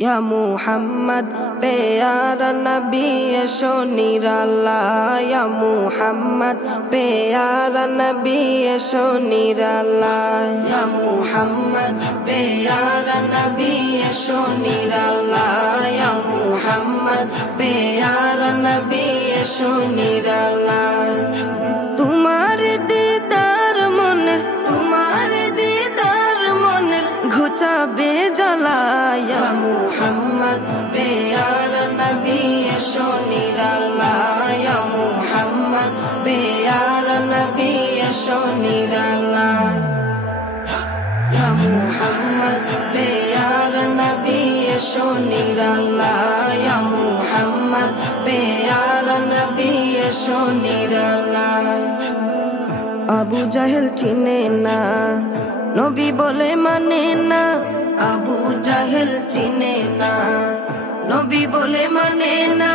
या मुहम्मद प्यारा नबी एशो निराला या मुहम्मद प्यारा नबी एशो निराला या मुहम्मद प्यारा नबी एशो निराला या मुहम्मद प्यारा नबी एशो निराला तुम्हारे दीदार मन घुचाबे जला या मुहम्मद प्यारा नबी एशो निराला या मुहम्मद प्यारा नबी एशो निराला या मुहम्मद प्यारा नबी एशो निराला या मुहम्मद प्यारा नबी एशो निराला আবু জাহেল চিনে না নবী বলে মানে না আবু জাহেল চিনে না নবী বলে মানে না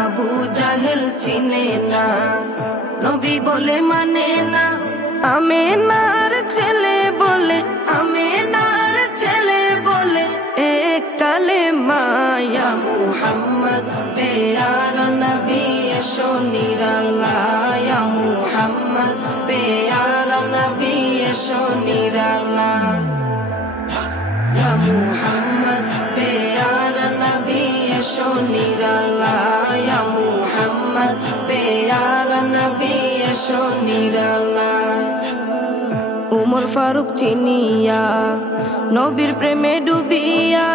আবু জাহেল চিনে না নবী বলে মানে না আমেনার ছেলে বলে এক কালেমা ইয়া মুহাম্মদ প্যারা নবী এশো নিরালা ইয়া মুহাম্মদ প্যারা নবী এশো নিরালা ইয়া মুহাম্মদ প্যারা নবী এশো নিরালা ইয়া মুহাম্মদ প্যারা নবী এশো নিরালা উমর ফারুক চিনিয়া নবীর প্রেমে ডুবিয়া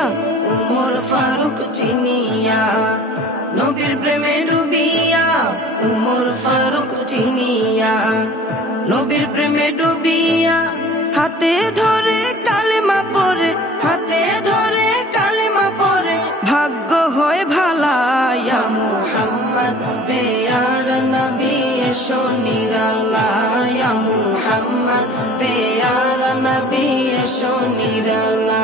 উমর ফারুক চিনিয়া নবীর প্রেমে ডুবিয়া উমর ফারুক চিনিয়া নবীর প্রেমে ডুবিয়া হাতে ধরে কালেমা পড়ে ভাগ্য হয় ভালা ইয়া মুহাম্মদ প্যারা নবী এশো নিরালা ইয়া মুহাম্মদ প্যারা নবী এশো নিরালা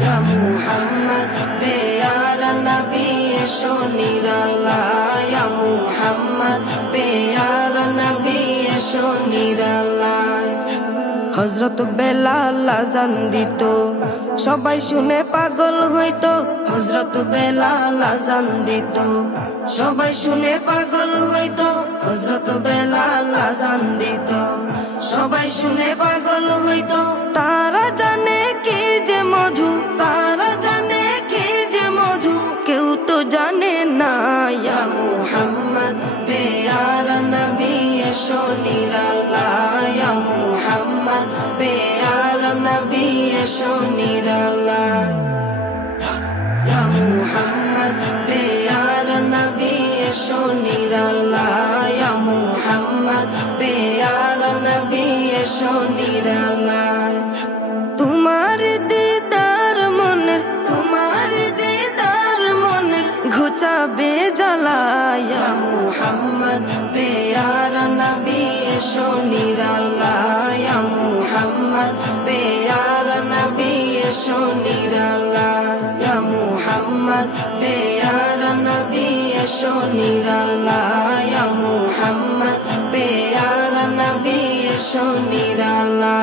ইয়া মুহাম্মদ প্যারা নবী এশো নিরালা ইয়া মুহাম্মদ প্যারা নবী এশো নিরালা হযরত বেলাল আযান দিত সবাই শুনে পাগল হইতো হযরত বেলাল আযান দিত সবাই শুনে পাগল হইতো হযরত বেলাল আযান দিত সবাই শুনে পাগল হইতো তারা জানে কি যে মধু কেউ তো জানে না ইয়া মুহাম্মদ প্যারা নবী এশো নিরালা ইয়া মুহাম্মদ প্যারা নবী এশো নিরালা ইয়া মুহাম্মদ প্যারা নবী এশো নিরালা ইয়া মুহাম্মদ প্যারা নবী এশো নিরালা তোমার দিদার মনের ঘুচাবে জ্বালা ইয়া মুহাম্মদ প্যারা নবী এশো নিরালা ইয়া মুহাম্মদ প্যারা নবী এশো নিরালা ইয়া মুহাম্মদ প্যারা নবী এশো নিরালা ইয়া মুহাম্মদ প্যারা নবী এশো নিরালা।